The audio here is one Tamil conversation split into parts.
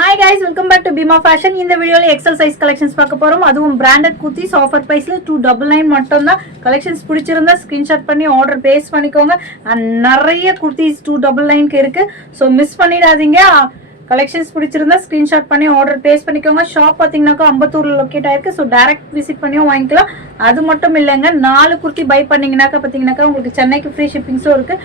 Hi guys, welcome back to Bima Fashion. இந்த வீடியோல எக்ஸல் சைஸ் கலெக்ஷன்ஸ் பார்க்க போறோம். அதுவும் பிராண்டட் குர்த்திஸ் ஆஃபர் பிரைஸ்ல 299 மட்டும் தான். கலெக்ஷன்ஸ் பிடிச்சிருந்தா ஸ்கிரீன்ஷாட் பண்ணி ஆர்டர் பேஸ் பண்ணிக்கோங்க. அண்ட் நிறைய குர்த்திஸ் 299க்கு இருக்கு. சோ மிஸ் பண்ணிடாதீங்க. கலெக்ஷன்ஸ் பிடிச்சிருந்தா ஸ்கிரீன்ஷாட் பண்ணி ஆர்டர் பேஸ் பண்ணிக்கோங்க. ஷாப் பாத்தீங்கன்னாக்கா அம்பத்தூர்ல லொக்கேட் ஆயிருக்கு. ஸோ டைரக்ட் விசிட் பண்ணியும் வாங்கிக்கலாம். அது மட்டும் இல்லைங்க, 4 குர்த்தி பை பண்ணீங்கன்னாக்கா பாத்தீங்கன்னாக்கா உங்களுக்கு சென்னைக்கு ஃப்ரீ ஷிப்பிங்ஸும் இருக்கு.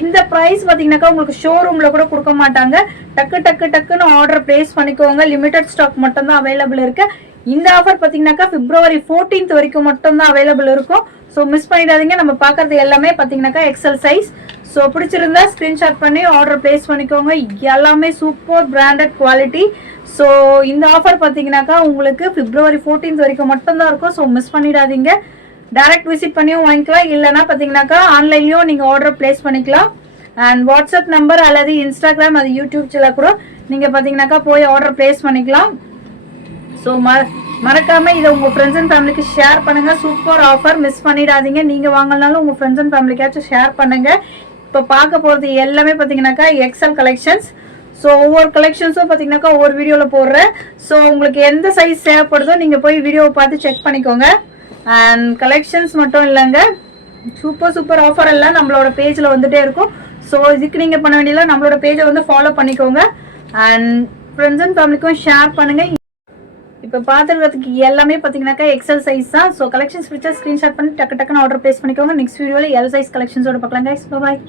இந்த பிரைஸ் பாத்தீங்கன்னாக்கா உங்களுக்கு ஷோரூம்ல கூட கொடுக்க மாட்டாங்க. டக்குன்னு ஆர்டர் பிளேஸ் பண்ணிக்கோங்க. லிமிடெட் ஸ்டாக் மட்டும் தான் அவைலபிள் இருக்கு. இந்த ஆஃபர் பாத்தீங்கன்னாக்கா February 14th வரைக்கும் மட்டும் தான் அவைலபிள் இருக்கும். ஸோ மிஸ் பண்ணிடாதீங்க. நம்ம பாக்குறது எல்லாமே பாத்தீங்கன்னாக்கா எக்ஸல் சைஸ். ஸோ பிடிச்சிருந்தா ஸ்கிரீன்ஷாட் பண்ணி ஆர்டர் பிளேஸ் பண்ணிக்கோங்க. எல்லாமே சூப்பர் பிராண்டட் குவாலிட்டி. ஸோ இந்த ஆஃபர் பார்த்தீங்கன்னாக்கா உங்களுக்கு February 14th வரைக்கும் மட்டும்தான் இருக்கும். ஸோ மிஸ் பண்ணிடாதீங்க. டைரக்ட் விசிட் பண்ணியும் வாங்கிக்கலாம். இல்லைன்னா பார்த்தீங்கன்னாக்கா ஆன்லைன்லையும் நீங்கள் ஆர்டர் பிளேஸ் பண்ணிக்கலாம். அண்ட் வாட்ஸ்அப் நம்பர் அல்லது இன்ஸ்டாகிராம் அது யூடியூப்ல கூட நீங்கள் பார்த்தீங்கன்னாக்கா போய் ஆர்டர் பிளேஸ் பண்ணிக்கலாம். ஸோ மறக்காம இதை உங்க ஃப்ரெண்ட்ஸ் அண்ட் ஃபேமிலிக்கு ஷேர் பண்ணுங்க. சூப்பர் ஆஃபர், மிஸ் பண்ணிடாதீங்க. நீங்க வாங்கினாலும் உங்க ஃப்ரெண்ட்ஸ் அண்ட் ஃபேமிலிக்காச்சும் ஷேர் பண்ணுங்க. இப்போ பார்க்க போகிறது எல்லாமே பார்த்தீங்கன்னாக்கா எக்ஸல் கலெக்ஷன்ஸ். ஸோ ஒவ்வொரு கலெக்ஷன்ஸும் பார்த்தீங்கன்னாக்கா ஒவ்வொரு வீடியோவில் போடுறேன். ஸோ உங்களுக்கு எந்த சைஸ் தேவைப்படுதோ நீங்கள் போய் வீடியோவை பார்த்து செக் பண்ணிக்கோங்க. அண்ட் கலெக்ஷன்ஸ் மட்டும் இல்லைங்க, சூப்பர் ஆஃபர் எல்லாம் நம்மளோட பேஜில் வந்துட்டே இருக்கும். ஸோ இதுக்கு நீங்கள் பண்ண வேண்டியதில்லை, நம்மளோட பேஜை வந்து ஃபாலோ பண்ணிக்கோங்க. அண்ட் ஃப்ரெண்ட்ஸ் அண்ட் ஃபேமிலிக்கும் ஷேர் பண்ணுங்கள். இப்போ பார்த்துக்கிறதுக்கு எல்லாமே பார்த்தீங்கன்னாக்கா எக்ஸல் சைஸ் தான். ஸோ கலெக்ஷன்ஸ் பிடிச்சா ஸ்க்ரீன்ஷாட் பண்ணி டக்குன்னு ஆர்டர் பிளேஸ் பண்ணிக்கோங்க. நெக்ஸ்ட் வீடியோவில் எல் சைஸ் கலெக்ஷன்ஸோட பார்க்கலாம் கைஸ். பாய்.